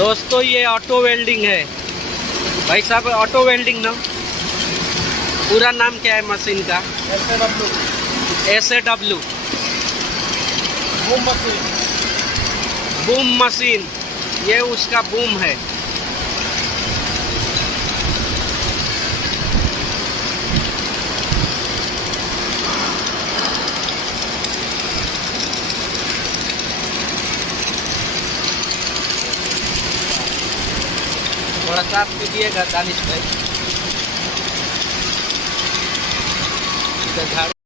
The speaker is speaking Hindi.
दोस्तों ये ऑटो वेल्डिंग है भाई साहब, ऑटो वेल्डिंग ना, पूरा नाम क्या है मशीन का? SAW boom machine. Boom machine, ये उसका बूम है। थोड़ा साफ कीजिएगा दानिश भाई, इधर झाड़ू